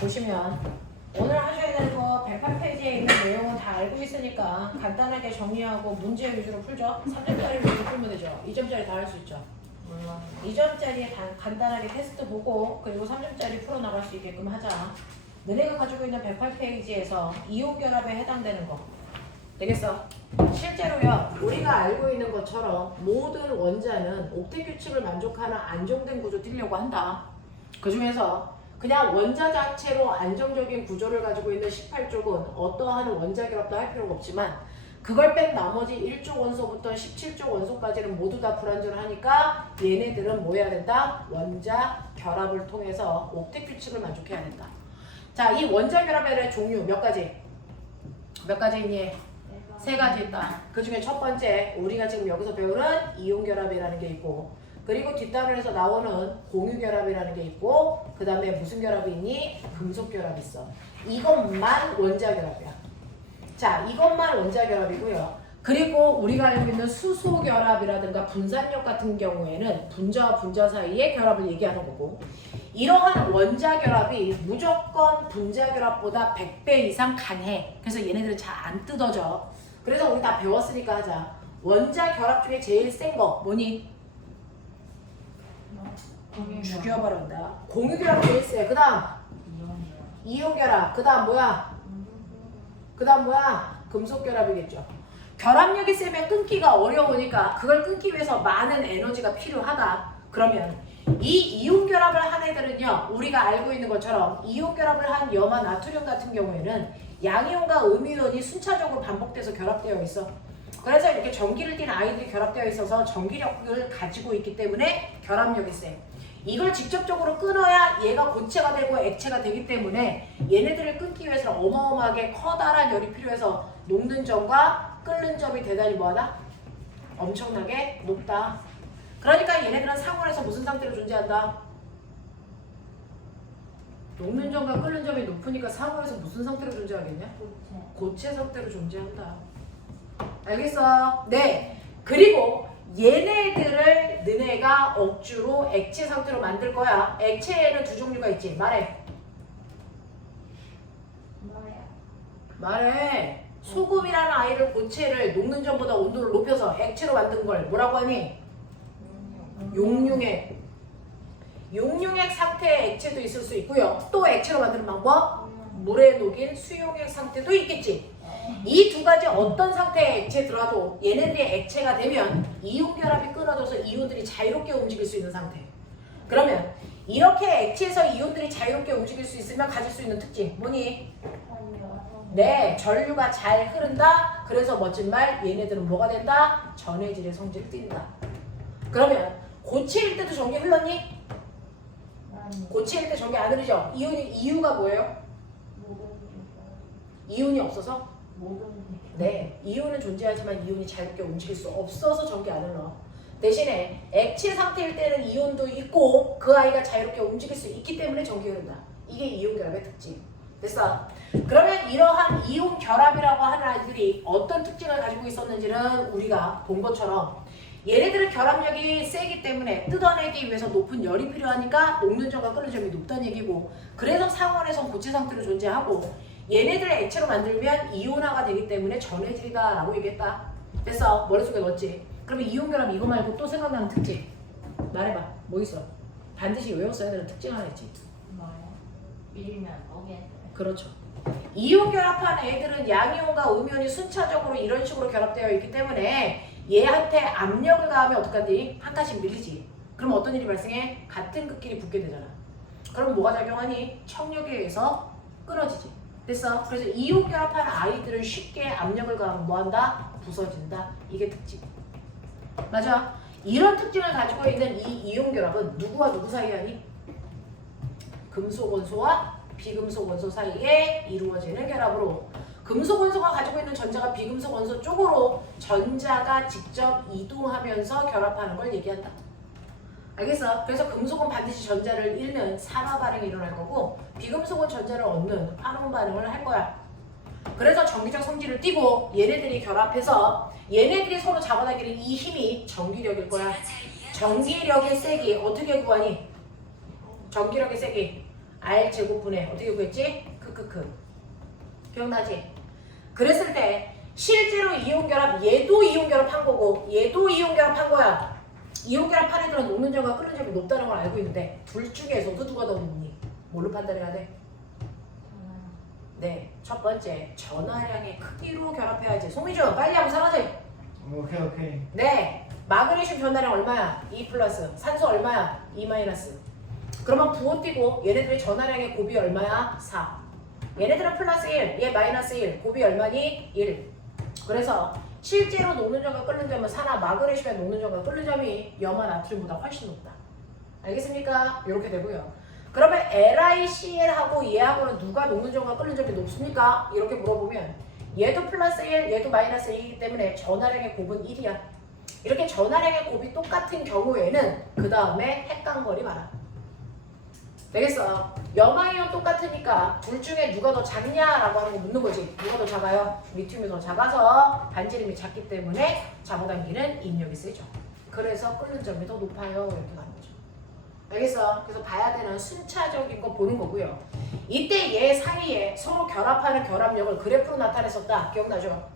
보시면 오늘 하셔야 되는 거 108페이지에 있는 내용은 다 알고 있으니까 간단하게 정리하고 문제 위주로 풀죠. 3점짜리 위주로 풀면 되죠. 2점짜리 다 할 수 있죠. 2점짜리 간단하게 테스트 보고 그리고 3점짜리 풀어나갈 수 있게끔 하자. 너네가 가지고 있는 108페이지에서 이온결합에 해당되는 거 되겠어? 실제로요, 우리가 알고 있는 것처럼 모든 원자는 옥텟 규칙을 만족하는 안정된 구조 띄려고 한다. 그 중에서 그냥 원자 자체로 안정적인 구조를 가지고 있는 18쪽은 어떠한 원자 결합도 할 필요가 없지만 그걸 뺀 나머지 1쪽 원소부터 17쪽 원소까지는 모두 다 불안전하니까 얘네들은 뭐 해야 된다? 원자 결합을 통해서 옥텟 규칙을 만족해야 된다. 자, 이 원자 결합의 종류 몇 가지? 몇 가지 있니? 세 가지 있다. 그 중에 첫 번째 우리가 지금 여기서 배우는 이온결합이라는 게 있고, 그리고 뒷단원에서 나오는 공유결합이라는 게 있고, 그 다음에 무슨 결합이 있니? 금속결합이 있어. 이것만 원자결합이야. 자, 이것만 원자결합이고요. 그리고 우리가 알고 있는 수소결합이라든가 분산력 같은 경우에는 분자와 분자 사이의 결합을 얘기하는 거고, 이러한 원자결합이 무조건 분자결합보다 100배 이상 강해. 그래서 얘네들은 잘 안 뜯어져. 그래서 우리 다 배웠으니까 하자. 원자결합 중에 제일 센 거 뭐니? 죽여버린다. 공유결합 제일 세. 그 다음 이온결합. 그 다음 뭐야? 그 다음 뭐야? 금속결합이겠죠. 결합력이 세면 끊기가 어려우니까 그걸 끊기 위해서 많은 에너지가 필요하다. 그러면 이 이온결합을 한 애들은요, 우리가 알고 있는 것처럼 이온결합을 한 염화 나트륨 같은 경우에는 양이온과 음이온이 순차적으로 반복돼서 결합되어 있어. 그래서 이렇게 전기를 띤 아이들이 결합되어 있어서 전기력을 가지고 있기 때문에 결합력이 세. 이걸 직접적으로 끊어야 얘가 고체가 되고 액체가 되기 때문에 얘네들을 끊기 위해서는 어마어마하게 커다란 열이 필요해서 녹는 점과 끓는 점이 대단히 뭐하다? 엄청나게 높다. 그러니까 얘네들은 상온에서 무슨 상태로 존재한다? 녹는 점과 끓는 점이 높으니까 상온에서 무슨 상태로 존재하겠냐? 고체 상태로 존재한다. 알겠어? 네. 그리고 얘네들을 너네가 억지로 액체 상태로 만들 거야. 액체에는 두 종류가 있지. 말해. 말해. 소금이라는 아이를 고체를 녹는 점보다 온도를 높여서 액체로 만든 걸 뭐라고 하니? 용융액. 용융액 상태의 액체도 있을 수 있고요. 또 액체로 만드는 방법? 물에 녹인 수용액 상태도 있겠지. 이 두 가지 어떤 상태의 액체에 들어도 얘네들이 액체가 되면 이온결합이 끊어져서 이온들이 자유롭게 움직일 수 있는 상태. 그러면 이렇게 액체에서 이온들이 자유롭게 움직일 수 있으면 가질 수 있는 특징 뭐니? 네, 전류가 잘 흐른다. 그래서 멋진 말, 얘네들은 뭐가 된다? 전해질의 성질을 띈다. 그러면 고체일 때도 전기 흘렀니? 고체일 때 전기 안 흐르죠? 이유가 뭐예요? 이온이 없어서? 네, 이온은 존재하지만 이온이 자유롭게 움직일 수 없어서 전기 안 흘러. 대신에 액체 상태일 때는 이온도 있고 그 아이가 자유롭게 움직일 수 있기 때문에 전기 흐른다. 이게 이온 결합의 특징. 됐어? 그러면 이러한 이온 결합이라고 하는 아이들이 어떤 특징을 가지고 있었는지는 우리가 본 것처럼 얘네들은 결합력이 세기 때문에 뜯어내기 위해서 높은 열이 필요하니까 녹는 점과 끓는 점이 높다는 얘기고, 그래서 상온에선 고체 상태로 존재하고 얘네들을 액체로 만들면 이온화가 되기 때문에 전해질이다 라고 얘기했다. 됐어? 머릿속에 넣었지? 그러면 이온결합 이거 말고 또 생각나는 특징 말해봐. 뭐 있어? 반드시 외웠어야 되는 특징 하나 있지. 뭐요? 밀면 오게. 그렇죠. 이온결합한 애들은 양이온과 음이온이 순차적으로 이런 식으로 결합되어 있기 때문에 얘한테 압력을 가하면 어떡하니? 한 칸씩 밀리지. 그럼 어떤 일이 발생해? 같은 극끼리 붙게 되잖아. 그럼 뭐가 작용하니? 청력에 의해서 끊어지지. 됐어? 그래서 이온 결합한 아이들은 쉽게 압력을 가하면 뭐한다? 부서진다. 이게 특징. 맞아? 이런 특징을 가지고 있는 이 이온 결합은 누구와 누구 사이에 하니? 금속 원소와 비금속 원소 사이에 이루어지는 결합으로, 금속 원소가 가지고 있는 전자가 비금속 원소 쪽으로 전자가 직접 이동하면서 결합하는 걸 얘기한다. 알겠어? 그래서 금속은 반드시 전자를 잃는 산화 반응이 일어날 거고 비금속은 전자를 얻는 환원 반응을 할 거야. 그래서 전기적 성질을 띠고 얘네들이 결합해서 얘네들이 서로 잡아당기는 이 힘이 전기력일 거야. 전기력의 세기 어떻게 구하니? 전기력의 세기 R 제곱분의 어떻게 구했지? 크크크. 기억나지? 그랬을 때 실제로 이온결합 얘도 이온결합한 거고 얘도 이온결합한 거야. 이온결합한 애들은 녹는 점과 끓는 점이 높다는 걸 알고 있는데 둘 중에서도 누가 더 높니? 뭘로 판단해야 돼? 네, 첫 번째 전하량의 크기로 결합해야지. 송미준 빨리 하고 사라져. 오케이. 네, 마그네슘 전하량 얼마야? 2 플러스. 산소 얼마야? 2 마이너스. 그러면 부호 띄고 얘네들의 전하량의 곱이 얼마야? 4. 얘네들은 플러스 1, 얘 마이너스 1. 곱이 얼마니? 1. 그래서 실제로 녹는 점과 끓는 점은 산화 마그네슘의 녹는 점과 끓는 점이 염화 나트륨보다 훨씬 높다. 알겠습니까? 이렇게 되고요. 그러면 LiCl하고 얘하고는 누가 녹는 점과 끓는 점이 높습니까? 이렇게 물어보면 얘도 플러스 1, 얘도 마이너스 1이기 때문에 전하량의 곱은 1이야. 이렇게 전하량의 곱이 똑같은 경우에는 그 다음에 핵간거리 봐라. 되겠어? 염화이온 똑같으니까 둘 중에 누가 더 작냐라고 하는 거 묻는 거지. 누가 더 작아요? 리튬이 더 작아서 반지름이 작기 때문에 잡아당기는 인력이 세죠. 그래서 끓는 점이 더 높아요. 이렇게 가는 거죠. 알겠어? 그래서 봐야 되는 순차적인 거 보는 거고요. 이때 얘 사이에 서로 결합하는 결합력을 그래프로 나타냈었다. 기억나죠?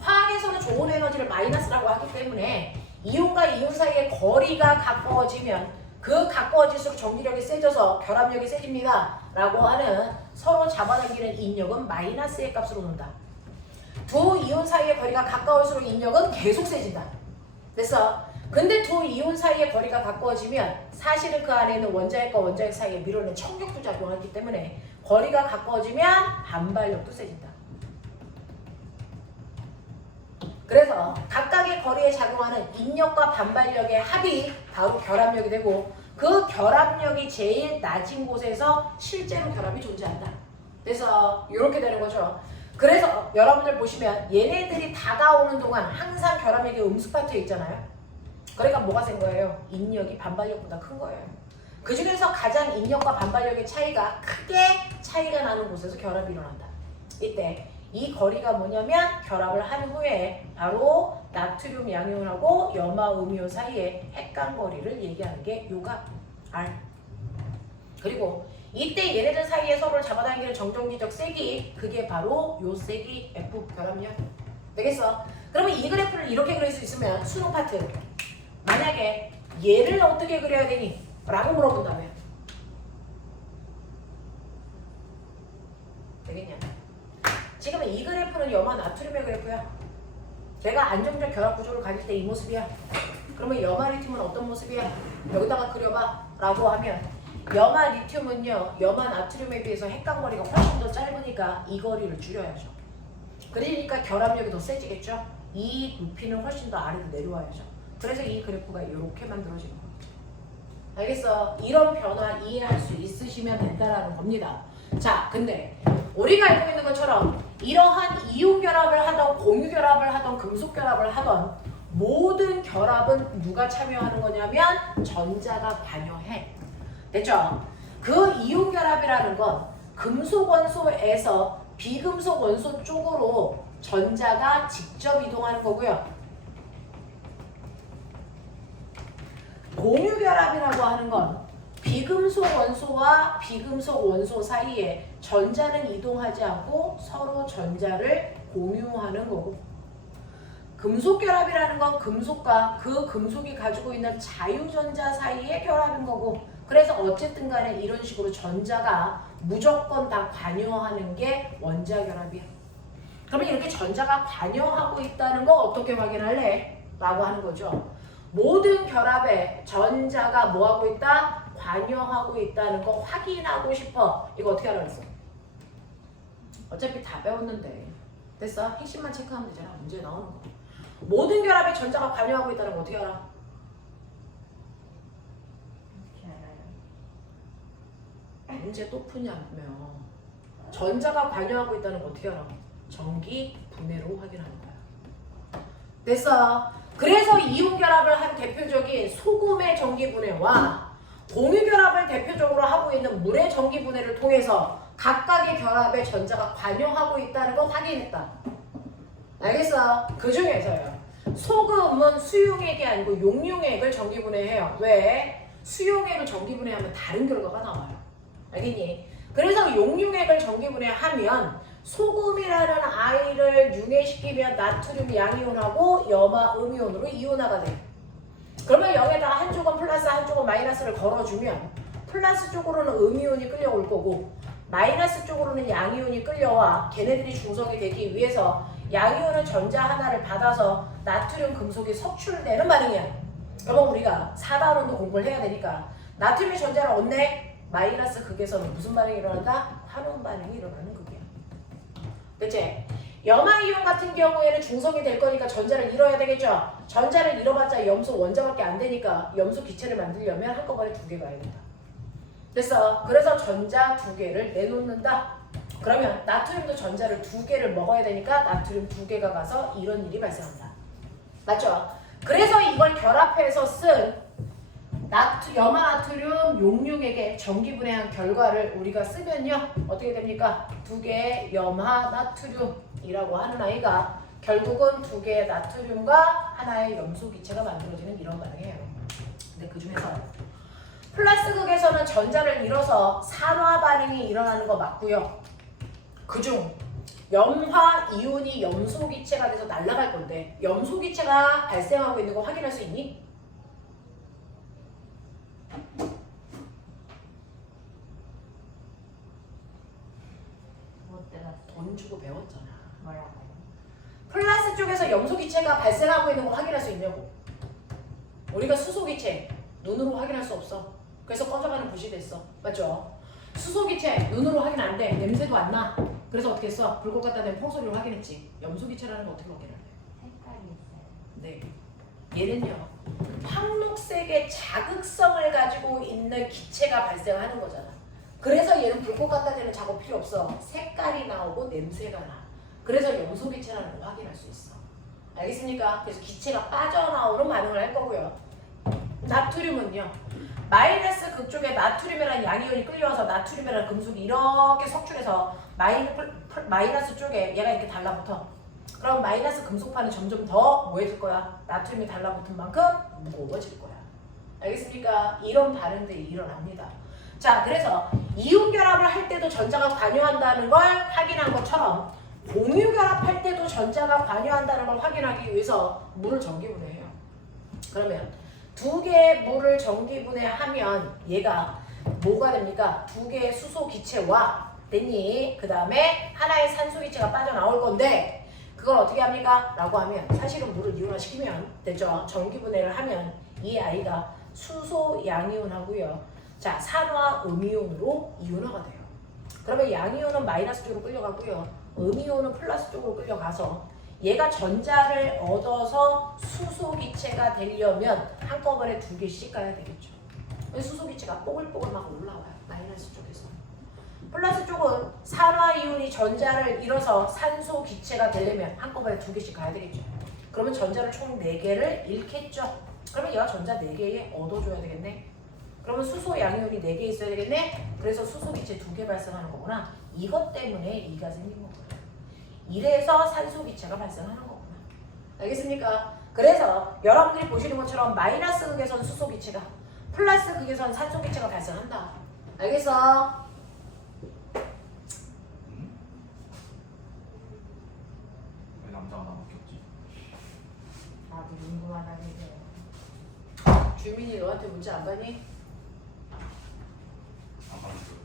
화학에서는 좋은 에너지를 마이너스라고 하기 때문에 이온과 이온 사이의 거리가 가까워지면 그 가까워질수록 전기력이 세져서 결합력이 세집니다 라고 하는 서로 잡아당기는 인력은 마이너스의 값으로 논다. 두 이온 사이의 거리가 가까울수록 인력은 계속 세진다. 됐어? 근데 두 이온 사이의 거리가 가까워지면 사실은 그 안에 있는 원자핵과 원자핵 사이에 밀어내는 청력도 작용하기 때문에 거리가 가까워지면 반발력도 세진다. 그래서 각각의 거리에 작용하는 인력과 반발력의 합이 바로 결합력이 되고 그 결합력이 제일 낮은 곳에서 실제로 결합이 존재한다. 그래서 이렇게 되는 거죠. 그래서 여러분들 보시면 얘네들이 다가오는 동안 항상 결합력이 음수 파트에 있잖아요. 그러니까 뭐가 센 거예요? 인력이 반발력보다 큰 거예요. 그 중에서 가장 인력과 반발력의 차이가 크게 차이가 나는 곳에서 결합이 일어난다. 이때 이 거리가 뭐냐면 결합을 한 후에 바로 나트륨 양이온하고 염화 음이온 사이의 핵간거리를 얘기하는 게 요가 R. 그리고 이때 얘네들 사이에 서로를 잡아당기는 정전기적 세기, 그게 바로 요 세기 F 결합력. 되겠어? 그러면 이 그래프를 이렇게 그릴 수 있으면 수능 파트 만약에 얘를 어떻게 그려야 되니? 라고 물어본다면 되겠냐? 지금 이 그래프는 염화 나트륨의 그래프야. 내가 안정적 결합 구조를 가질 때 이 모습이야. 그러면 염화 리튬은 어떤 모습이야? 여기다가 그려봐 라고 하면 염화 리튬은요 염화 나트륨에 비해서 핵간거리가 훨씬 더 짧으니까 이 거리를 줄여야죠. 그러니까 결합력이 더 세지겠죠. 이 높이는 훨씬 더 아래로 내려와야죠. 그래서 이 그래프가 이렇게 만들어지는 거죠. 알겠어? 이런 변화 이해할 수 있으시면 된다라는 겁니다. 자, 근데 우리가 알고 있는 것처럼 이러한 이온 결합을 하던 공유 결합을 하던 금속 결합을 하던 모든 결합은 누가 참여하는 거냐면 전자가 관여해. 됐죠? 그 이온 결합이라는 건 금속 원소에서 비금속 원소 쪽으로 전자가 직접 이동하는 거고요. 공유 결합이라고 하는 건 비금속 원소와 비금속 원소 사이에 전자는 이동하지 않고 서로 전자를 공유하는 거고, 금속 결합이라는 건 금속과 그 금속이 가지고 있는 자유전자 사이의 결합인 거고, 그래서 어쨌든 간에 이런 식으로 전자가 무조건 다 관여하는 게 원자 결합이야. 그러면 이렇게 전자가 관여하고 있다는 거 어떻게 확인할래? 라고 하는 거죠. 모든 결합에 전자가 뭐하고 있다? 관여하고 있다는 거 확인하고 싶어. 이거 어떻게 하라 그랬어? 어차피 다 배웠는데. 됐어? 핵심만 체크하면 되잖아. 문제 나오는 거. 모든 결합에 전자가 관여하고 있다는 거 어떻게 알아? 문제 또 푸냐며. 전자가 관여하고 있다는 거 어떻게 알아? 전기 분해로 확인하는 거야. 됐어? 그래서 이온 결합을 한 대표적인 소금의 전기 분해와 공유 결합을 대표적으로 하고 있는 물의 전기 분해를 통해서 각각의 결합에 전자가 관여하고 있다는 거 확인했다. 알겠어? 그 중에서요. 소금은 수용액이 아니고 용융액을 전기 분해해요. 왜? 수용액을 전기 분해하면 다른 결과가 나와요. 알겠니? 그래서 용융액을 전기분해하면 소금이라는 아이를 융해시키면 나트륨 양이온하고 염화 음이온으로 이온화가 돼. 그러면 여기에다가 한쪽은 플러스 한쪽은 마이너스를 걸어주면 플러스 쪽으로는 음이온이 끌려올 거고 마이너스 쪽으로는 양이온이 끌려와 걔네들이 중성이 되기 위해서 양이온은 전자 하나를 받아서 나트륨 금속이 석출되는 반응이야. 그러면 우리가 4단원도 공부를 해야 되니까 나트륨의 전자를 얻네? 마이너스 극에서는 무슨 반응이 일어난다? 환원 반응이 일어나는 극이야. 됐지? 염화이온 같은 경우에는 중성이 될 거니까 전자를 잃어야 되겠죠? 전자를 잃어봤자 염소 원자밖에 안 되니까 염소 기체를 만들려면 한꺼번에 2개 가야 된다. 됐어? 그래서 전자 2개를 내놓는다. 그러면 나트륨도 전자를 2개를 먹어야 되니까 나트륨 2개가 가서 이런 일이 발생한다. 맞죠? 그래서 이걸 결합해서 쓴 염화나트륨 용융액에 전기분해한 결과를 우리가 쓰면요. 어떻게 됩니까? 2개의 염화나트륨이라고 하는 아이가 결국은 2개의 나트륨과 하나의 염소기체가 만들어지는 이런 반응이에요. 근데 그 중에서 플러스 극에서는 전자를 잃어서 산화 반응이 일어나는 거 맞고요. 그중 염화 이온이 염소기체가 돼서 날아갈 건데 염소기체가 발생하고 있는 거 확인할 수 있니? 못 들었어. 돈 주고 배웠잖아. 뭐라고요? 플러스 쪽에서 염소기체가 발생하고 있는 거 확인할 수 있냐고. 우리가 수소기체 눈으로 확인할 수 없어. 그래서 꺼져가는 붓이 됐어. 맞죠? 수소기체 눈으로 확인 안 돼. 냄새도 안 나. 그래서 어떻게 했어? 불꽃 갖다 댄 펑소리로 확인했지. 염소기체라는 거 어떻게 확인할 돼? 색깔이 있어요. 네. 얘는요. 황록색의 자극성을 가지고 있는 기체가 발생하는 거잖아. 그래서 얘는 불꽃 갖다 대는 작업 필요 없어. 색깔이 나오고 냄새가 나. 그래서 염소기체라는 걸 확인할 수 있어. 알겠습니까? 그래서 기체가 빠져나오는 반응을 할 거고요. 나트륨은요. 마이너스 극쪽에 나트륨이라는 양이온이 끌려와서 나트륨이라는 금속이 이렇게 석출해서 마이너스 쪽에 얘가 이렇게 달라붙어. 그럼 마이너스 금속판은 점점 더 뭐해질 거야? 나트륨이 달라붙은 만큼 무거워질 거야. 알겠습니까? 이런 반응들이 일어납니다. 자, 그래서 이온 결합을 할 때도 전자가 관여한다는 걸 확인한 것처럼 공유 결합할 때도 전자가 관여한다는 걸 확인하기 위해서 물을 전기분해해요. 그러면 2개의 물을 전기분해하면 얘가 뭐가 됩니까? 2개의 수소 기체와 됐니? 그 다음에 하나의 산소 기체가 빠져나올 건데 그걸 어떻게 합니까? 라고 하면 사실은 물을 이온화시키면 됐죠? 전기분해를 하면 이 아이가 수소 양이온하고요. 자, 산화 음이온으로 이온화가 돼요. 그러면 양이온은 마이너스 쪽으로 끌려가고요. 음이온은 플러스 쪽으로 끌려가서 얘가 전자를 얻어서 수소기체가 되려면 한꺼번에 2개씩 가야 되겠죠. 수소기체가 뽀글뽀글 막 올라와요. 마이너스 쪽에서. 플러스 쪽은 산화이온이 전자를 잃어서 산소기체가 되려면 한꺼번에 2개씩 가야 되겠죠. 그러면 전자를 총 4개를 잃겠죠. 그러면 얘가 전자 4개 얻어줘야 되겠네. 그러면 수소 양이온이 4개 있어야 되겠네. 그래서 수소기체 2개 발생하는 거구나. 이것 때문에 이가 생긴 거구나. 이래서 산소기체가 발생하는 거구나. 알겠습니까? 그래서 여러분들이 보시는 것처럼 마이너스 극에선 수소기체가 플러스 극에선 산소기체가 발생한다. 알겠어? 왜 남자가 나 바뀌었지? 나도 궁금하다는 게. 주민이 너한테 문자 안 받니? 안 받았어요.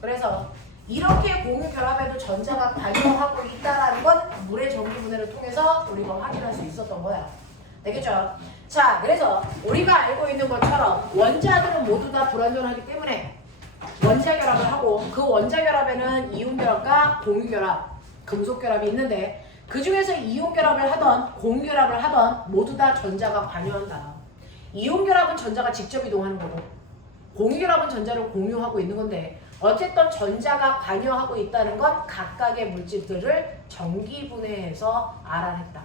그래서 이렇게 공유 결합에도 전자가 관여하고 있다는 건 물의 전기분해를 통해서 우리가 확인할 수 있었던 거야. 되겠죠? 자, 그래서 우리가 알고 있는 것처럼 원자들은 모두 다 불완전하기 때문에 원자 결합을 하고 그 원자 결합에는 이온 결합과 공유 결합, 금속 결합이 있는데 그 중에서 이온 결합을 하던 공유 결합을 하던 모두 다 전자가 관여한다. 이온 결합은 전자가 직접 이동하는 거고 공유 결합은 전자를 공유하고 있는 건데 어쨌든 전자가 관여하고 있다는 건 각각의 물질들을 전기분해해서 알아냈다.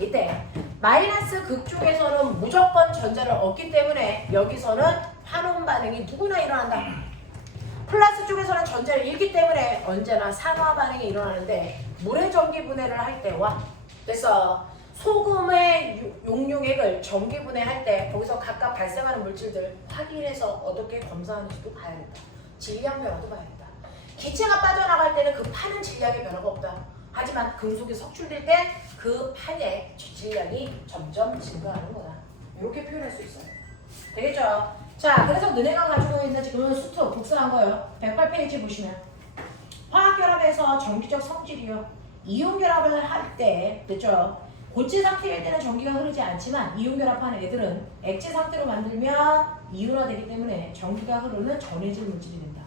이때 마이너스 극쪽에서는 무조건 전자를 얻기 때문에 여기서는 환원 반응이 누구나 일어난다. 플러스 쪽에서는 전자를 잃기 때문에 언제나 산화 반응이 일어나는데 물의 전기분해를 할 때와 그래서 소금의 용융액을 전기분해할 때 거기서 각각 발생하는 물질들 확인해서 어떻게 검사하는지도 봐야 된다. 질량 변화도 봐야 된다. 기체가 빠져나갈 때는 그 판은 질량의 변화가 없다. 하지만 금속이 석출될 때 그 판의 질량이 점점 증가하는 거다. 이렇게 표현할 수 있어요. 되겠죠? 자, 그래서 너네가 가지고 있는 지금 수트 복사한 거예요. 108페이지 보시면 화학결합에서 전기적 성질이요. 이온결합을 할 때 됐죠? 고체 상태일 때는 전기가 흐르지 않지만 이온결합한 애들은 액체 상태로 만들면 이온화되기 때문에 전기가 흐르는 전해질 물질이 된다.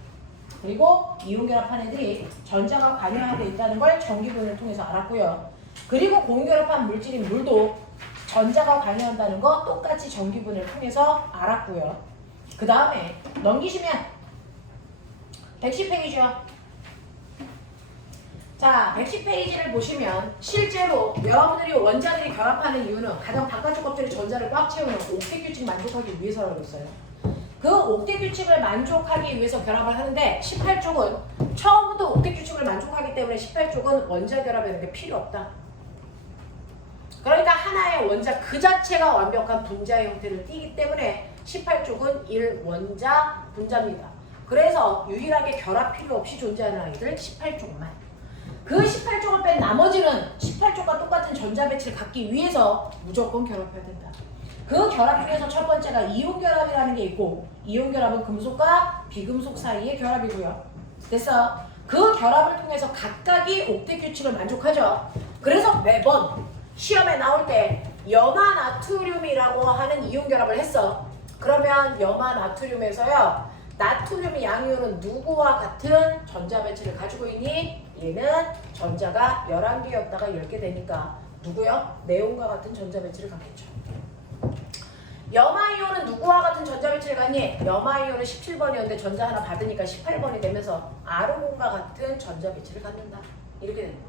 그리고 이온결합한 애들이 전자가 관여하고 있다는 걸 전기분해를 통해서 알았고요. 그리고 공결합한 물질인 물도 전자가 관여한다는 거 똑같이 전기분해를 통해서 알았고요. 그 다음에 넘기시면 110페이지요. 자, 110페이지를 보시면 실제로 여러분들이 원자들이 결합하는 이유는 가장 바깥쪽 껍질에 전자를 꽉 채우는 옥텟 규칙 만족하기 위해서라고 했어요. 그 옥텟 규칙을 만족하기 위해서 결합을 하는데 18쪽은 처음부터 옥텟 규칙을 만족하기 때문에 18쪽은 원자 결합이라는 게 필요 없다. 그러니까 하나의 원자 그 자체가 완벽한 분자의 형태를 띠기 때문에 18쪽은 1원자 분자입니다. 그래서 유일하게 결합 필요 없이 존재하는 아이들 18쪽만. 그 18쪽을 뺀 나머지는 18쪽과 똑같은 전자 배치를 갖기 위해서 무조건 결합해야 된다. 그 결합 중에서 첫 번째가 이온 결합이라는 게 있고, 이온 결합은 금속과 비금속 사이의 결합이고요. 됐어? 그 결합을 통해서 각각이 옥텟 규칙을 만족하죠. 그래서 매번 시험에 나올 때 염화 나트륨이라고 하는 이온 결합을 했어. 그러면 염화 나트륨에서요, 나트륨 양이온은 누구와 같은 전자 배치를 가지고 있니? 얘는 전자가 11개였다가 10개 되니까 누구요? 네온과 같은 전자 배치를 갖겠죠. 염화이온은 누구와 같은 전자 배치를 갖니? 염화이온은 17번이었는데 전자 하나 받으니까 18번이 되면서 아르곤과 같은 전자 배치를 갖는다. 이렇게 되는 거.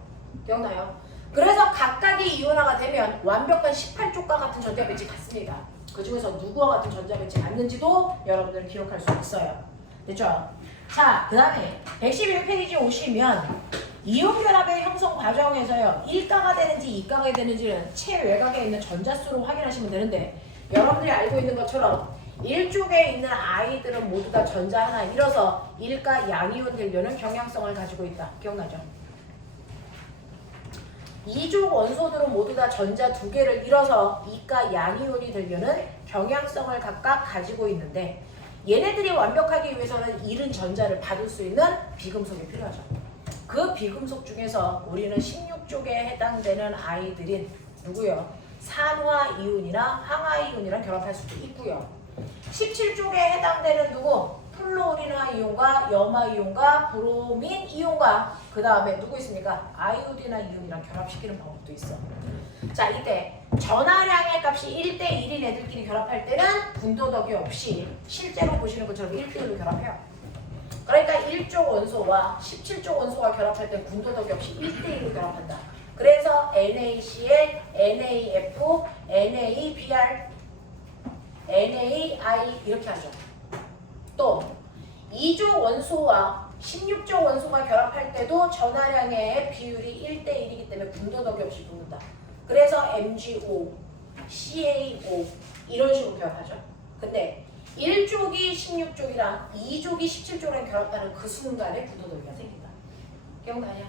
기억나요? 그래서 각각이 이온화가 되면 완벽한 18쪽과 같은 전자 배치 갖습니다. 그 중에서 누구와 같은 전자 배치 갖는지도 여러분들은 기록할 수 있어요. 됐죠? 자, 그 다음에 111페이지 오시면 이온 결합의 형성 과정에서요, 1가가 되는지 2가가 되는지는 체외곽에 있는 전자수로 확인하시면 되는데, 여러분들이 알고 있는 것처럼 1쪽에 있는 아이들은 모두 다 전자 하나 잃어서 1가 양이온 되려는 경향성을 가지고 있다. 기억나죠? 2쪽 원소들은 모두 다 전자 2개를 잃어서 2가 양이온이 되려는 경향성을 각각 가지고 있는데, 얘네들이 완벽하기 위해서는 잃은 전자를 받을 수 있는 비금속이 필요하죠. 그 비금속 중에서 우리는 16쪽에 해당되는 아이들인 누구요? 산화이온이나 항화이온이랑 결합할 수도 있고요. 17쪽에 해당되는 누구? 플로리나 이온과 염화이온과 브로민 이온과 그 다음에 누구 있습니까? 아이오디나 이온이랑 결합시키는 방법도 있어. 자, 이때 전하량의 값이 1대1인 애들끼리 결합할 때는 분도덕이 없이 실제로 보시는 것처럼 1대1로 결합해요. 그러니까 1쪽 원소와 17쪽 원소가 결합할 때 분도덕이 없이 1대1로 결합한다. 그래서 NaCl, NaF, NaBr, NaI 이렇게 하죠. 또 2조 원소와 16조 원소가 결합할 때도 전하량의 비율이 1대1이기 때문에 분도덕이 없이 붙는다. 그래서 MgO, CaO 이런 식으로 결합하죠. 근데 1족이 16족이랑 2족이 17족이랑 결합하는 그 순간에 분도덕이가 생긴다. 기억나냐?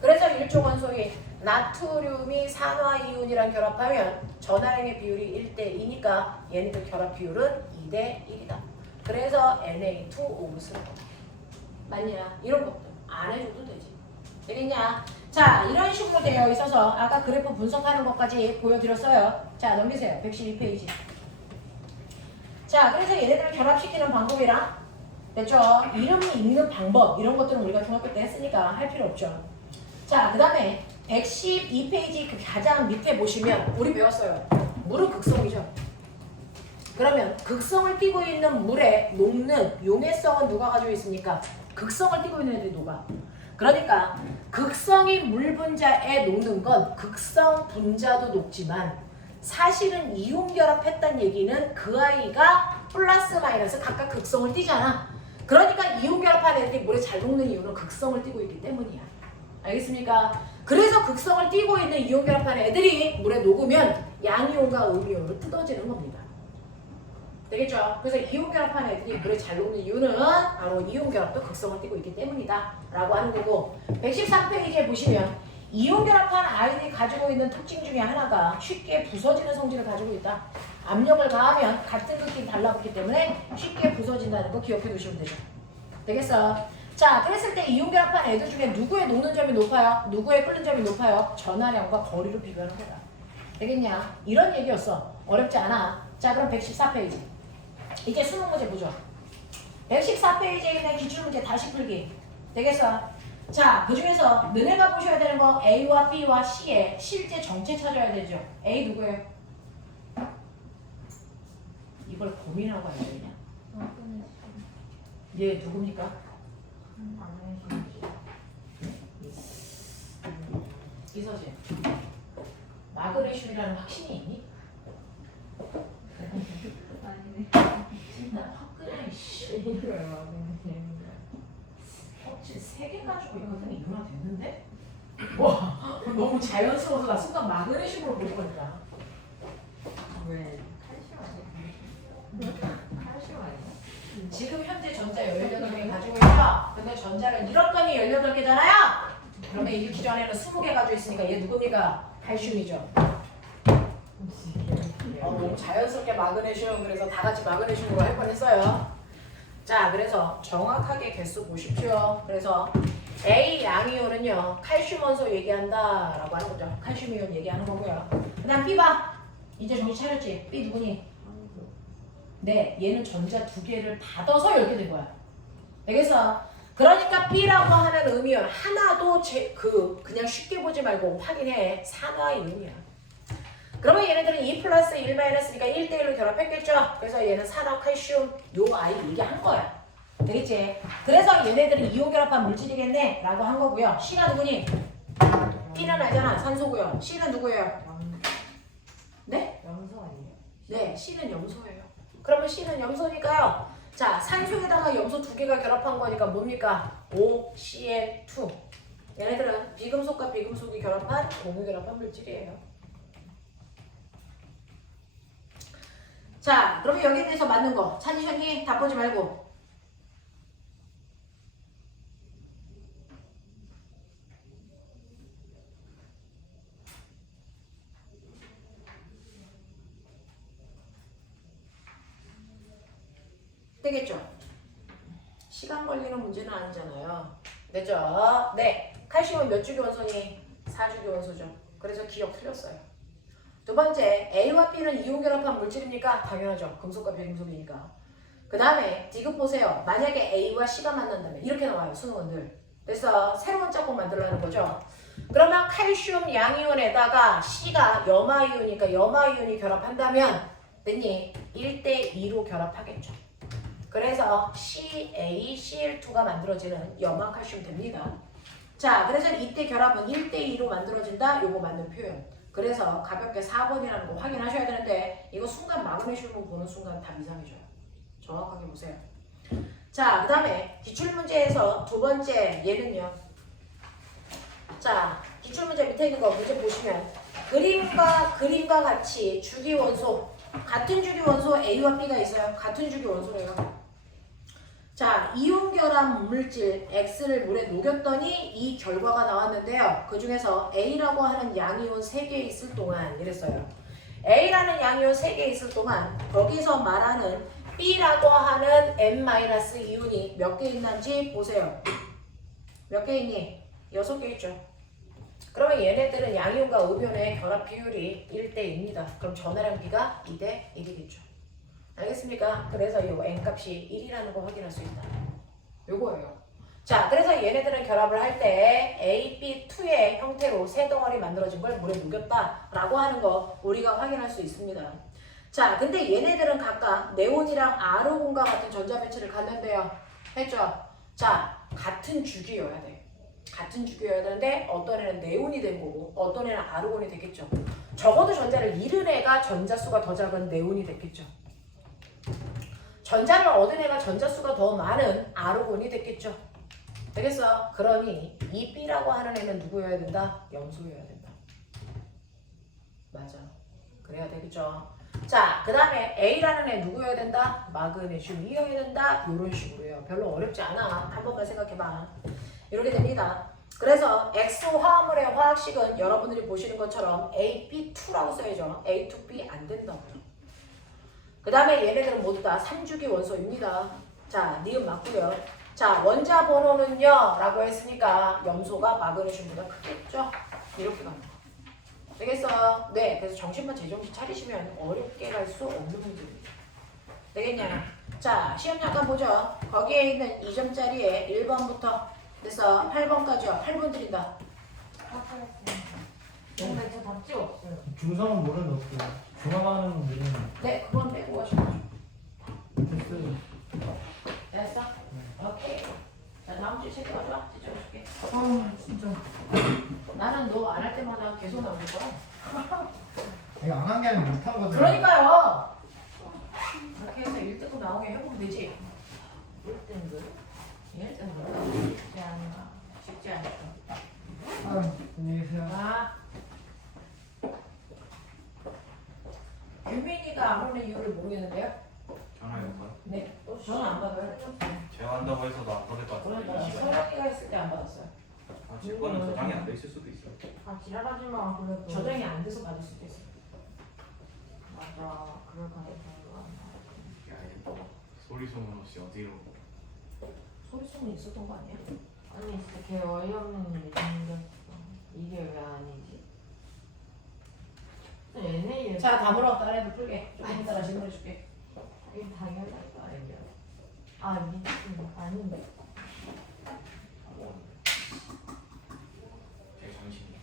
그래서 1족 원소인 나트륨이 산화이온이랑 결합하면 전하량의 비율이 1대2니까 얘네들 결합 비율은 2대1이다. 그래서 Na2O를 쓰는 거다. 맞냐? 이런 것도 안 해줘도 되지. 되겠냐? 자, 이런 식으로 되어 있어서 아까 그래프 분석하는 것까지 보여드렸어요. 자, 넘기세요. 112페이지. 자, 그래서 얘네들을 결합시키는 방법이랑 됐죠? 이름이 있는 방법 이런 것들은 우리가 중학교 때 했으니까 할 필요 없죠. 자, 그 다음에 112페이지 그 가장 밑에 보시면 우리 배웠어요. 물은 극성이죠. 그러면 극성을 띠고 있는 물에 녹는 용해성은 누가 가지고 있습니까? 극성을 띠고 있는 애들이 녹아. 그러니까 극성이 물 분자에 녹는 건 극성 분자도 녹지만 사실은 이온 결합했다는 얘기는 그 아이가 플러스 마이너스 각각 극성을 띠잖아. 그러니까 이온 결합한 애들이 물에 잘 녹는 이유는 극성을 띠고 있기 때문이야. 알겠습니까? 그래서 극성을 띠고 있는 이온 결합한 애들이 물에 녹으면 양이온과 음이온으로 뜯어지는 겁니다. 되겠죠? 그래서 이온 결합한 애들이 물에 잘 녹는 이유는 바로 이온 결합도 극성을 띠고 있기 때문이다 라고 하는 거고, 113페이지에 보시면 이온 결합한 아이들이 가지고 있는 특징 중에 하나가 쉽게 부서지는 성질을 가지고 있다. 압력을 가하면 같은 극끼리 달라붙기 때문에 쉽게 부서진다는 거 기억해 두시면 되죠. 되겠어? 자, 그랬을 때 이온 결합한 애들 중에 누구의 녹는 점이 높아요? 누구의 끓는 점이 높아요? 전하량과 거리로 비교하는 거다. 되겠냐? 이런 얘기였어. 어렵지 않아. 자, 그럼 114페이지. 이제 수능 문제 보죠. 114페이지에 있는 기출문제 다시 풀기. 되겠어? 자, 그 중에서 너네가 보셔야 되는 거 A와 B와 C의 실제 정체 찾아야 되죠. A 누구예요? 이걸 고민하고 해야 되냐? 얘 누굽니까? 이서진. 마그네슘이라는 확신이 있니? 진짜 화끈해. 껍질 3개 가지고 있거든. 이거나 됐는데? 와, 너무 자연스러워서 나 순간 마그네슘으로 볼 거니까. 왜? 칼슘 아니야? 지금 현재 전자 18개 가지고 있죠? 근데 전자를 잃었더니 18개잖아요? 그러면 잃기 전에는 20개 가지고 있으니까 얘 누굽니까? 칼슘이죠. 너무 자연스럽게 마그네슘, 그래서 다 같이 마그네슘으로 할 뻔했어요. 자, 그래서 정확하게 개수 보십시오. 그래서 A 양이온은요, 칼슘 원소 얘기한다 라고 하는 거죠. 칼슘 이온 얘기하는 거고요. 그 다음 B 봐. 이제 정신 차렸지? B 누구니? 네, 얘는 전자 2개를 받아서 열게 된 거야. 되겠어? 그러니까 B라고 하는 음이온 하나도 그냥 쉽게 보지 말고 확인해. 산화이온이야. 그러면 얘네들은 2 플러스 1 마이너스니까 1대1로 결합했겠죠? 그래서 얘는 산화칼슘 요 아이 얘기한 거야. 되겠지? 그래서 얘네들은 이온 결합한 물질이겠네 라고 한 거고요. C가 누구니? B는 알잖아. 산소고요. C는 누구예요? 네? 염소 아니에요? 네, C는 염소예요. 그러면 C는 염소니까요. 자, 산소에다가 염소 2개가 결합한 거니까 뭡니까? OCl2. 얘네들은 비금속과 비금속이 결합한 공유결합한 물질이에요. 자, 그러면 여기에 대해서 맞는 거 찾으셨니? 답 보지 말고. 되겠죠? 시간 걸리는 문제는 아니잖아요. 됐죠? 네. 칼슘은 몇 주기 원소니? 4주기 원소죠. 그래서 기억 틀렸어요. 두 번째, A와 B는 이온 결합한 물질입니까? 당연하죠. 금속과 비금속이니까. 그 다음에 디귿 보세요. 만약에 A와 C가 만난다면 이렇게 나와요. 수능원들. 그래서 새로운 짝꿍 만들려는 거죠. 그러면 칼슘 양이온에다가 C가 염화이온이니까 염화이온이 결합한다면 됐니? 1대2로 결합하겠죠. 그래서 CaCl2가 만들어지는 염화칼슘 됩니다. 자, 그래서 이때 결합은 1대2로 만들어진다. 요거 맞는 표현. 그래서 가볍게 4번이라는 거 확인하셔야 되는데 이거 순간 마그네슘을 보는 순간 답 이상해져요. 정확하게 보세요. 자, 그 다음에 기출문제에서 두 번째 얘는요. 자, 기출문제 밑에 있는 거 문제 보시면 그림과 같이 주기원소 같은 주기원소 A와 B가 있어요. 같은 주기원소래요. 자, 이온 결합 물질 X를 물에 녹였더니 이 결과가 나왔는데요. 그 중에서 A라고 하는 양이온 3개 있을 동안 이랬어요. A라는 양이온 3개 있을 동안 거기서 말하는 B라고 하는 N-이온이 몇 개 있는지 보세요. 몇 개 있니? 6개 있죠. 그러면 얘네들은 양이온과 음이온의 결합 비율이 1대2입니다. 그럼 전하량 B가 2대1이겠죠. 알겠습니까? 그래서 이 N값이 1이라는 거 확인할 수 있다. 요거예요. 자, 그래서 얘네들은 결합을 할 때 AB2의 형태로 세 덩어리 만들어진 걸 물에 녹였다라고 하는 거 우리가 확인할 수 있습니다. 자, 근데 얘네들은 각각 네온이랑 아르곤과 같은 전자 배치를 갖는데요. 했죠? 자, 같은 주기여야 돼. 같은 주기여야 되는데 어떤 애는 네온이 된 거고 어떤 애는 아르곤이 됐겠죠. 적어도 전자를 잃은 애가 전자수가 더 작은 네온이 됐겠죠. 전자를 얻은 애가 전자수가 더 많은 아르곤이 됐겠죠. 되겠어? 그러니 이 B라고 하는 애는 누구여야 된다? 염소여야 된다. 맞아. 그래야 되겠죠? 자, 그 다음에 A라는 애 누구여야 된다? 마그네슘이어야 된다. 이런 식으로 해요. 별로 어렵지 않아. 한 번만 생각해봐. 이렇게 됩니다. 그래서 X 화합물의 화학식은 여러분들이 보시는 것처럼 AP2라고 써야죠. A to B 안 된다고요. 그 다음에 얘네들은 모두 다 3주기 원소입니다. 자, 니은 맞고요. 자, 원자 번호는요 라고 했으니까 염소가 마그네슘보다 크겠죠? 이렇게 가는 거. 되겠어? 네, 그래서 정신만 제정신 차리시면 어렵게 갈 수 없는 문제입니다. 되겠냐? 자, 시험 잠깐 보죠. 거기에 있는 2점짜리에 1번부터 그래서 8번까지요. 8번 드린다. 근데 저 답지 없어요. 중성은 모르는데 어떻게 중화하는 건 모르는데 네, 그건 빼고 가시면 됐어요. 됐어? 오케이. 자, 다음 주에 책 가져와. 제쳐줄게. 아 진짜 나는 너 안 할 때마다 계속 나올 거야. 이거 안 한 게 아니라 못한 거잖아. 그러니까요. 그렇게 해서 1등급 나오게 해보면 되지. 1등급? 1등급? 쉽지 않아. 쉽지 않아. 아 안녕히 계세요. 아. 유민이가 안 오는 이유를 모르겠는데요? 전화해볼까요? 네. 전화 안 받아요. 제가 한다고 해서도 안 받을 것 그러니까 같은데 이 시간에. 서영이가 했을 때 안 받았어요. 아, 제 거는 저장이 안 돼 있을 수도 있어요. 아 지랄하지 마. 그래도. 저장이 안 돼서 받을 수도 있어요. 맞아. 그럴 가능성도 많아. 야, 이거 소리 소문 없이 어디로. 소리 소문 있었던 거 아니야? 아니 진짜 걔 어이없는 일이 생겼어. 이게 왜 아니지? 얘네 자, 다물어. 다른 애들 풀게. 조금 이따가 질문해줄게. 이게 당연한 거 아니야? 아 미친 아닌데. 제 정신이.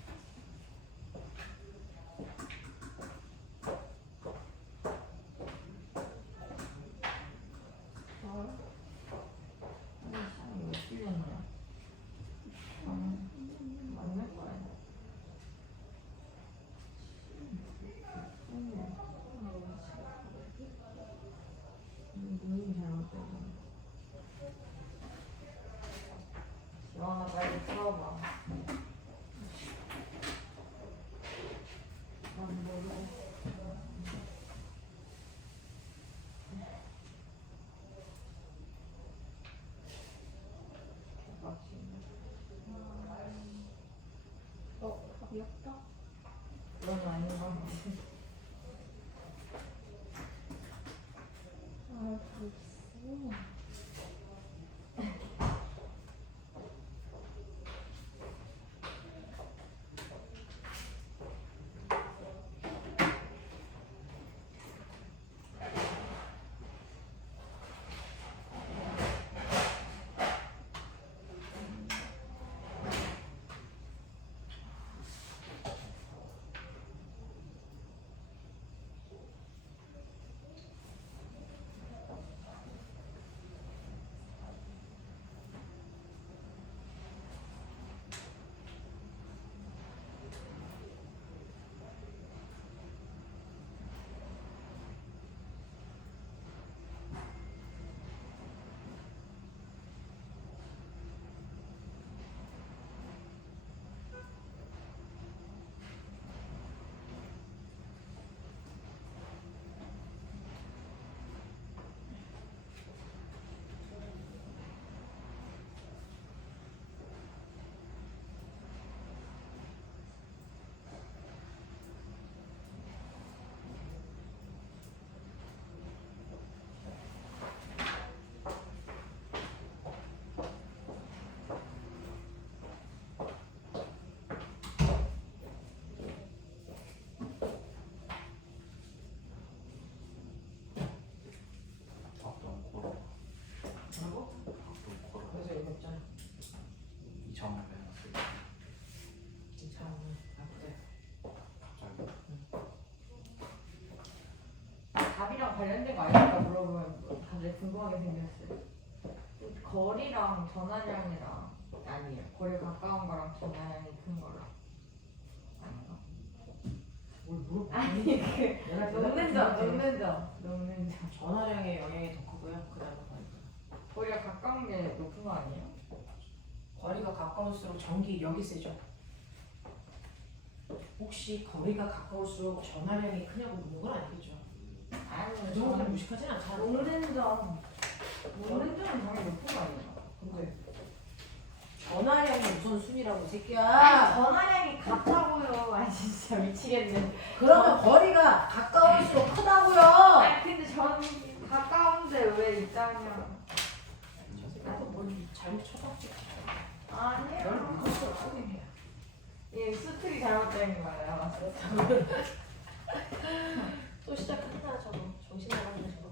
왜 틀렸냐? 맞는 거야. 눈이 잘못됐네. 지원아 빨리 풀어봐. 난 모르겠어. 답이 없다. 그건 아닌 것 같아. 밥도 코로. 뭐라고? 밥도 코로. 그래서 여기 없잖아. 2차원을 빼놨어요. 참 아프대. 갑자기. 답이랑 관련된 거 아닐까 물어보면 다들 궁금하게 생겼어요. 거리랑 전화량이랑 아니에요. 거리 가까운 거랑 전화량이 큰 거랑 아닌가? 뭘 물어봐. 아니 그 내가 녹는 점. 전화량의 영향이 더 크고요. 그 다음에 거리가 가까운 게 높은 거 아니에요? 가까울수록 전기력이 세죠. 혹시 거리가 가까울수록 전화량이 크냐고 묻는 건 아니겠죠. 아니 그 정도는 무식하진 않잖아. 롱랜전 당연히 높은 거 아니야? 근데 전화량이 우선순위라고 이 새끼야. 아니 전화량이 같다고요. 아니 진짜 미치겠네. 그러면 거리가 가까울수록 크다고요. 아니 근데 전 가까운데 왜 있다면? 나도 뭘 잘못 쳐봤지. 널 아니요. 믿을 수 없어 그냥. 예, 수틀이 잘못된 거예요. 맞았어. 또 시작한다 저거. 정신 나가는 저거.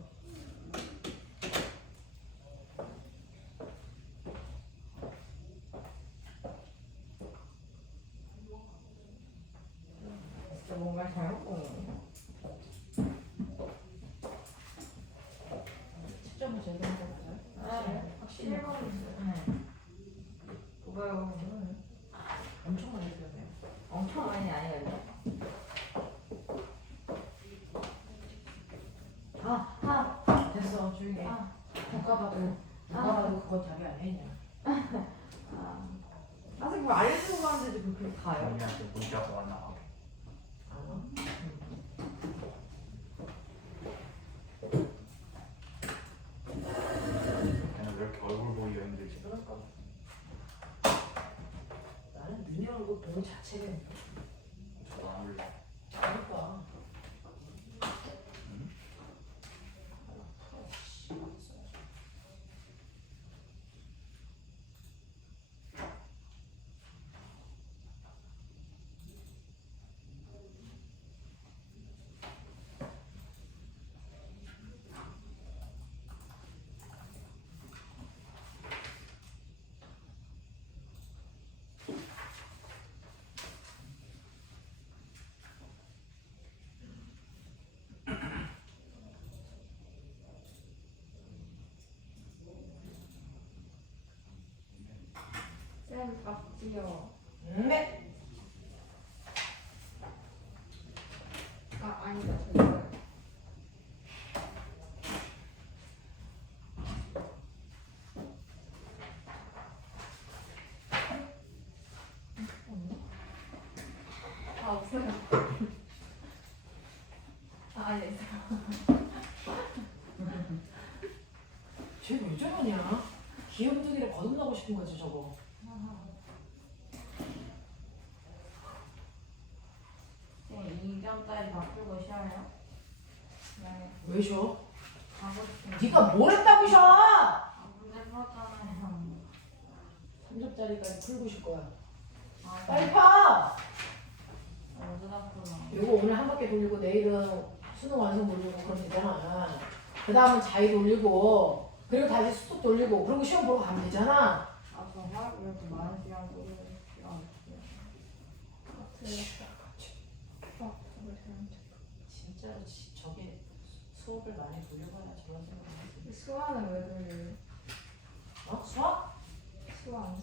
진짜 뭔가 잘못 본 거예요. 채점을 제대로 한 거잖아요. 네, 확실히. 네. 뭐가요? 엄청 많이 들었네요. 엄청 많이 아니거든요. 됐어 조용히 해. 누가 봐도 그건 답이 아니냐. 아직 뭐 알려주고 가는데도 그렇게 가요? 언니한테 문자가 왔나? 걔는 왜 이렇게 얼굴 보기가 힘들지? 그럴까 봐. 나는 눈이 얼굴 보는 자체를 저도 안 올려. 그러니까. 쌤 답지요. 네. 아니다 저거. 아 없어요. 아니 있어요. 쟤왜 저러냐? 귀염둥이를 거듭나고 싶은 거지 저거. 쌤 2점짜리 바꾸고 쉬어요? 네. 왜 쉬어? 가고 싶은데. 네가 뭘 했다고 쉬어? 문제 풀었잖아요. 3점짜리까지 풀고 싶 거야. 아, 빨리 파! 어디다 풀어? 이거 오늘 한 바퀴 돌리고 내일은 수능 완성 돌리고 그러면 되잖아. 그 다음은 자유 돌리고 그리고 다시 수습 돌리고 그리고 시험 보러 가면 되잖아. 아, 저 화학 이렇게 많은 시간 보는 시간 진짜로 저게 수업을 많이 돌려봐야 저런 생각을 하지. 수화는 왜 돌려요? 어? 수학? 수완.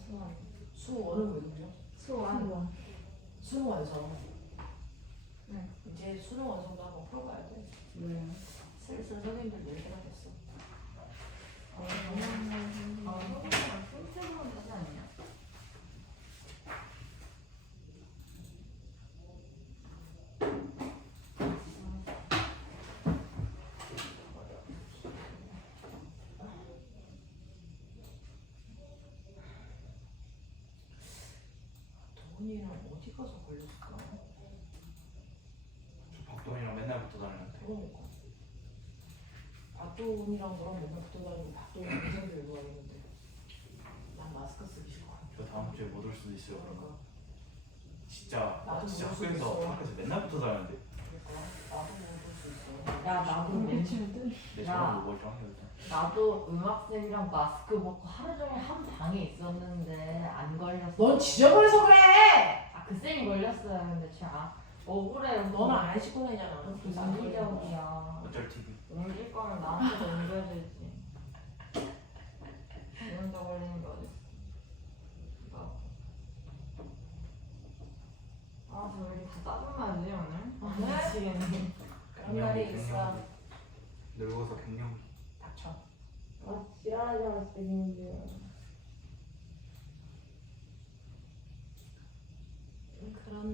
수원은 왜 돌려? 수완. 수능 완성. 네. 이제 수능 완성도 한번 풀어봐야 돼. 왜요? 슬슬 선생님들 낼 때가 됐어. 선생님은 손책으로 되지 않냐? 도훈이는 어디 가서 걸렸을까? 박동이랑 맨날 붙어 다니는데. 그러니까. 박도훈이랑 너랑 맨날 붙어 다니고 박도훈 인생 들고 다니는데 난 마스크 쓰기 싫어. 저 다음 주에 못 올 수도 있어요. 그러면. 그러니까. 나도 진짜 못 올 수도 학교에서 있어. 학교에서 맨날 붙어 다니는데. 그러니까 나도 못올 수 있어. 야, 나도 내 야. 저랑 뭐 좀 하면 나도 음악쌤이랑 마스크 벗고 하루 종일 한 방에 있었는데 안 걸렸어. 넌 지저분해서 그래. 그 쌤이 걸렸어요. 근데 제가 억울해요. 너는 안 씻고 다니잖아. 그래서 안 걸려. 이기적이야. 어쩔 TV. 옮길 거면 나한테도 옮겨주지. 지 혼자 걸리는 게 어딨어. 아, 저 왜 이렇게 짜증나지 오늘? 아, 네? 미치겠네. 그런 날이 있어. 늙어서 갱년기. 닥쳐. 아, 지랄하지 마, 진짜 힘들어.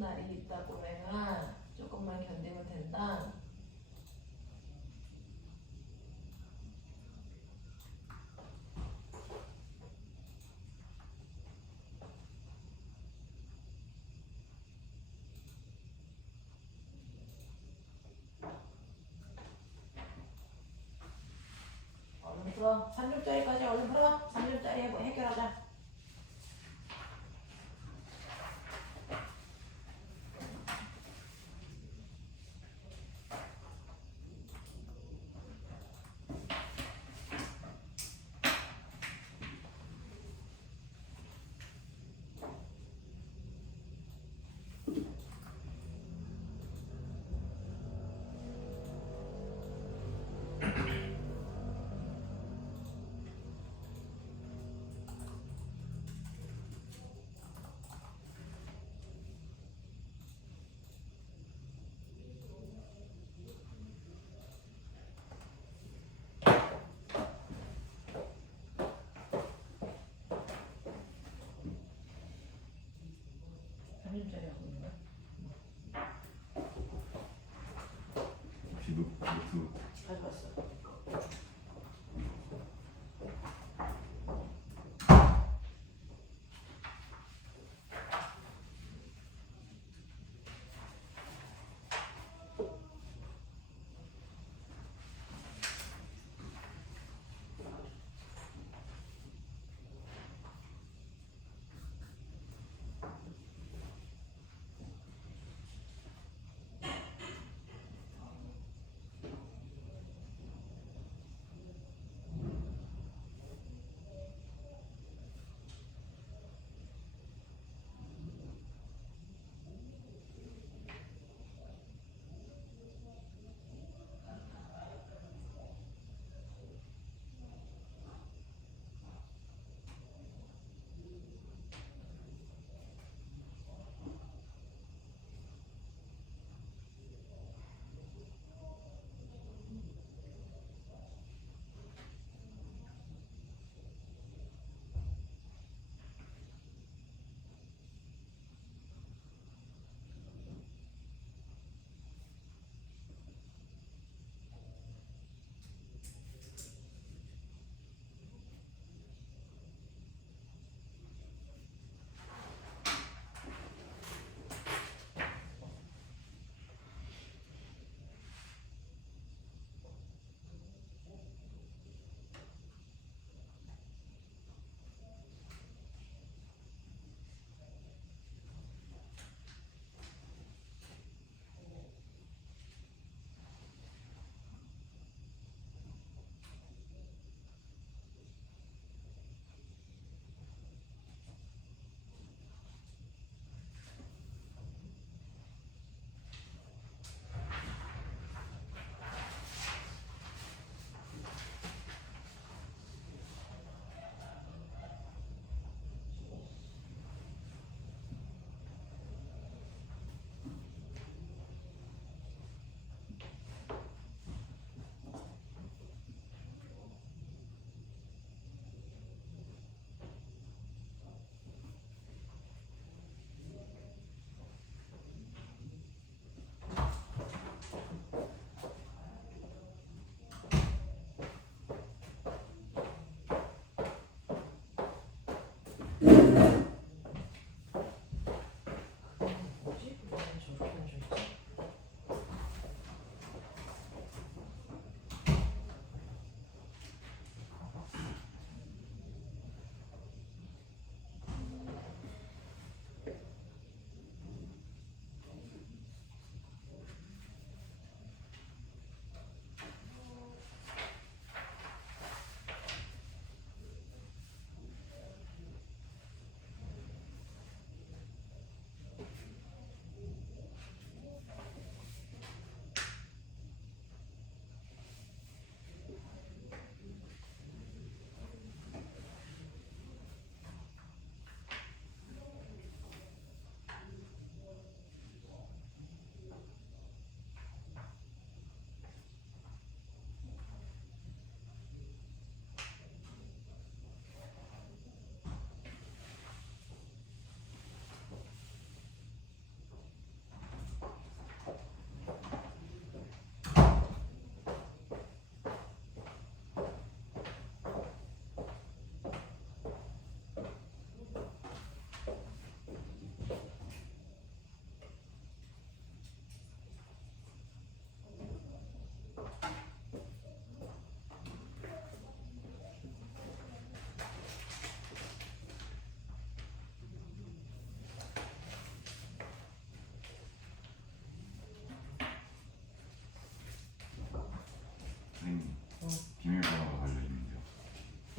날이 있다고 내가 조금만 견디면 된다. 얼른 풀어. 3점짜리까지 얼른 풀어. 3점짜리 해결하자. 점짜리 하고 있는 거야? 혹시 노트 가져왔어.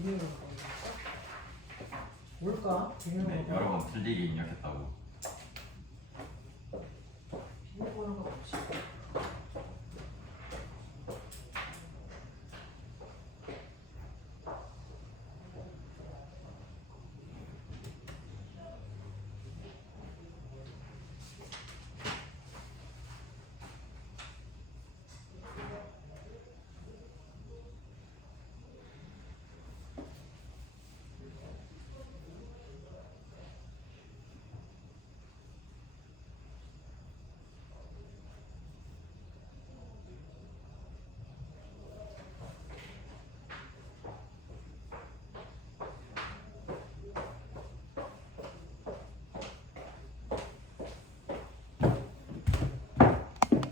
비밀로 뭘까? 비밀로 네, 여러 번 틀리게 입력했다고.